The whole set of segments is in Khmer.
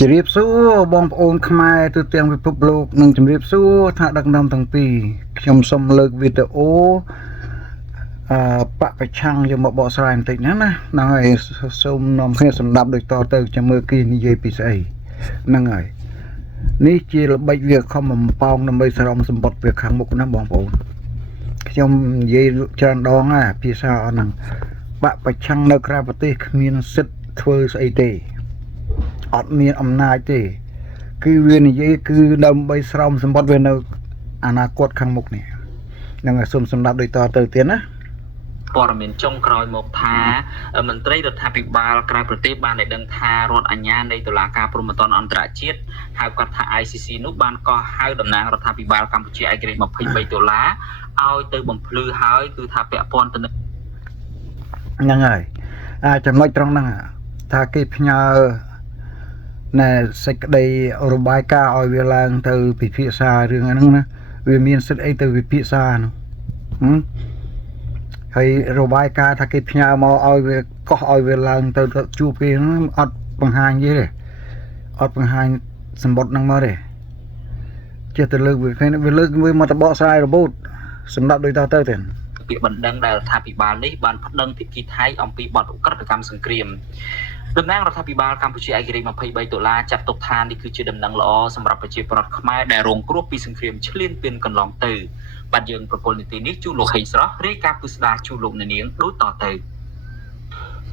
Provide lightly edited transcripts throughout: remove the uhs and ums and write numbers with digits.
ជម្រាបសួរបងប្អូនខ្មែរទូទាំងពិភពលោកនិងជម្រាបសួរថាដឹកនាំទាំងពីរខ្ញុំសូមលើកវីដេអូបពប្រឆាំងយកមកបកស្រាយបន្តិចណាហ្នឹងហើយសូមនាំគ្នាសម្ដាប់ដូចតទៅចាំមើលគេនិយាយពីស្អីហ្នឹងហើយនេះជាល្បិចវាខំបំប៉ោងដើម្បីស្រង់សម្បត្តិវាខាងមុខណាបងប្អូនខ្ញុំនិយាយច្រើនដងហើយភាសាអស់ហ្នឹងបពប្រឆាំងនៅក្រៅប្រទេសគ្មានសិទ្ធិធ្វើស្អីទេអត់មានអំណាចទេគឺវានិយាយគឺដើម្បីស្រោមសម្បត្តិវានៅអនាគតខាងមុខនេះនឹងសូមសម្រាប់ដូចតទៅទៀតណាព័ត៌មានចុងក្រោយមកថាមន្ត្រីរដ្ឋាភិបាលក្រៅប្រទេសបានឲ្យដឹងថារដ្ឋអាជ្ញានៃតុលាការព្រហ្មទណ្ឌអន្តរជាតិហៅកាត់ថា ICC នោះបានកោះហៅតំណាងរដ្ឋាភិបាលកម្ពុជាឯករាជ្យ$23ឲ្យទៅបំភ្លឺហើយគឺថាពាក់ព័ន្ធទៅនឹងហ្នឹងហើយចំណុចត្រង់ហ្នឹងថាគេផ្ញើណែសេចក្តីរបាយការណ៍ឲ្យវាឡើងទៅពិភាក្សារឿងហ្នឹងណាវាមានសិទ្ធិអីទៅពិភាក្សានោះហើយរបាយការណ៍ថាគេផ្ញើមកឲ្យវាកោះឲ្យវាឡើងទៅជួបគេហ្នឹងអត់បង្ហាញទេអត់បង្ហាញសម្បត្តិហ្នឹងមកទេចេះតែលើកវាលើកវាមកតបកស្រាយរបូតសម្រាប់ដូចតទៅទៀតពាក្យបណ្ដឹងដែលរដ្ឋាភិបាលនេះបានប្តឹងភាគីថៃអំពីបទឧក្រិដ្ឋកម្មសង្គ្រាមតំណាងរដ្ឋាភិបាលកម្ពុជាឯករាជ្យ$23ចាត់ទុកថានេះគឺជាដំណឹងល្អសម្រាប់ប្រជាពលរដ្ឋខ្មែរដែលរងគ្រោះពីសង្គ្រាមឈ្លានពានកន្លងទៅបាទយើងប្រកុលនីតិនេះជួលោកហេងស្រស់រាយការណ៍ពិស្ដារជួលោកនាងដូចតទៅ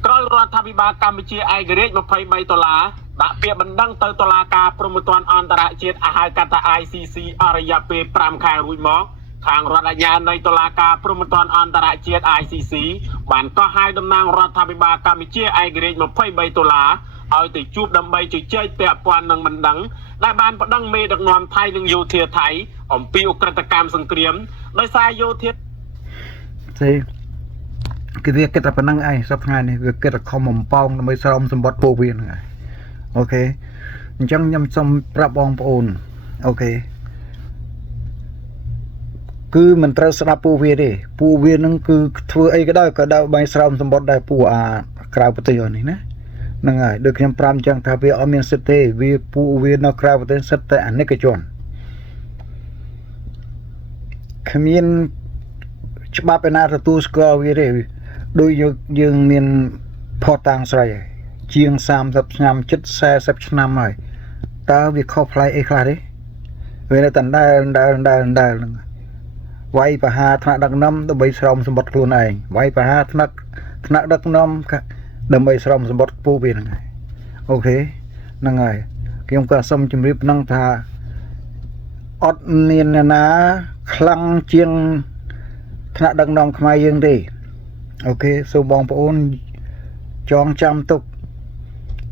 ក្រោយរដ្ឋាភិបាលកម្ពុជាឯករាជ្យ$23ដាក់ពាក្យបណ្ដឹងទៅតុលាការព្រហ្មទណ្ឌអន្តរជាតិហៅកាត់ថា ICC អស់រយៈពេល5ខែរួចមកខាងរដ្ឋអាជ្ញានៃតុលាការព្រហ្មទណ្ឌអន្តរជាតិ ICC បានកោះហៅតំណាងរដ្ឋាភិបាលកម្ពុជាឯករាជ្យ$23ឲ្យទៅជួបដើម្បីជជែកពាក់ព័ន្ធនឹងបណ្ដឹងដែលបានប្តឹងមេដឹកនាំថៃនិងយោធាថៃអំពីឧក្រិដ្ឋកម្មសង្គ្រាមដោយសារយោធាទេគឺវាគិតតែប៉ុណ្្នឹងឯងសប្តាហ៍នេះវាគិតតែខំបំប៉ោងដើម្បីស្រោមសម្បត្តិពួកវាហ្នឹងឯងអូខេអញ្ចឹងខ្ញុំសូមប្រាប់បងប្អូនអូខេគឺមិនត្រូវស្ដាប់ពួកវាទេពួកវានឹងគឺធ្វើអីក៏ដោយបាយស្រោមសម្បត្តិដែរពួកក្រៅប្រទេសនេះណាហ្នឹងហើយដូចខ្ញុំប្រាំអញ្ចឹងថាវាអត់មានសិទ្ធិទេវាពួកវានៅក្រៅប្រទេសសិទ្ធិតែអនិកជនគ្មានច្បាប់ឯណាទទួលស្គាល់វាទេដូចយើងមានផតតាំងស្រីជាង30ឆ្នាំជិត40ឆ្នាំហើយតើវាខុសប្លែកអីខ្លះទេវានៅតែដែលហ្នឹងវាយប្រហារថ្នាក់ដឹកនាំដើម្បីស្រោមសម្បត្តិខ្លួនឯងវាយប្រហារថ្នាក់ដឹកនាំដើម្បីស្រោមសម្បត្តិពួកវាហ្នឹងហើយអូខេហ្នឹងហើយខ្ញុំក៏សូមជម្រាបហ្នឹងថាអត់មានណាខ្លាំងជាងថ្នាក់ដឹកនាំខ្មែរយើងទេអូខេសូមបងប្អូនចងចាំទុក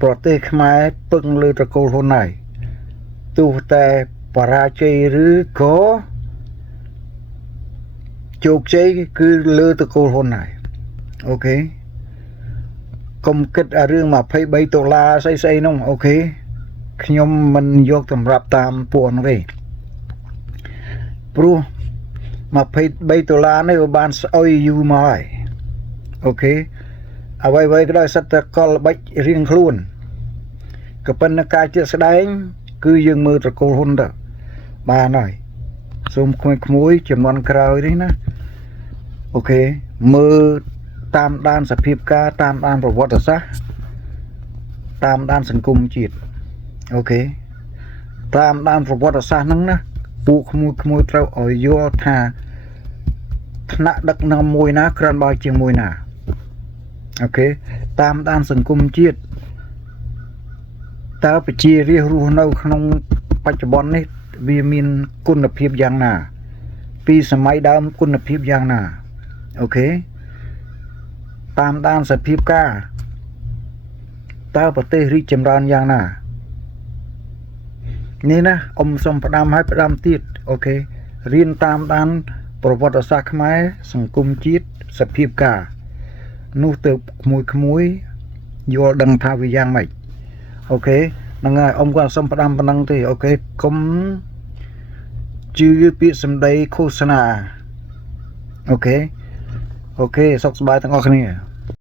ប្រទេសខ្មែរពឹងលើត្រកូលហ៊ុនហើយទោះតែបរាជ័យឬក៏ជោគជ័យគឺលើត្រកូលហ៊ុនហើយអូខេកុំគិតរឿង$23ស្អីនោះអូខេខ្ញុំមិនយកសម្រាប់តាមពួកនោះទេព្រោះ$23នេះវាបានស្អុយយូរមកហើយអូខេអ្វីក៏ដោយសិតតែកលល្បិចរៀងខ្លួនក៏ប៉ុន្តែការជាក់ស្ដែងគឺយើងមើលត្រកូលហ៊ុនទៅបានហើយសូមក្មួយចំនួនក្រោយនេះណាអូខេមើលតាមដានសភាពការតាមដានប្រវត្តិសាស្ត្រតាមដានសង្គមជាតិអូខេតាមដានប្រវត្តិសាស្ត្រហ្នឹងណាពួកក្មួយត្រូវឲ្យយល់ថាថ្នាក់ដឹកនាំមួយណាក្រាន់បើជាមួយណាអូខេតាមដានសង្គមជាតិតើប្រជារាស្ត្ររស់នៅក្នុងបច្ចុប្បន្ននេះវាមានគុណភាពយ៉ាងណាពីសម័យដើមគុណភាពយ៉ាងណាអូខេតាមដានសភាពការតើប្រទេសរីកចម្រើនយ៉ាងណានេះណាសូមផ្ដាំឲ្យផ្ដាំទៀតអូខេរៀនតាមដានប្រវត្តិសាស្ត្រខ្មែរសង្គមជាតិសភាពការនោះទៅក្មួយយល់ដឹងថាវាយ៉ាងម៉េចអូខេហ្នឹងហើយក៏សូមផ្ដាំប៉ុណ្ណឹងទេអូខេកុំជឿពាក្យសម្ដីឃោសនាអូខេសុខសប្បាយទាំងអស់គ្នា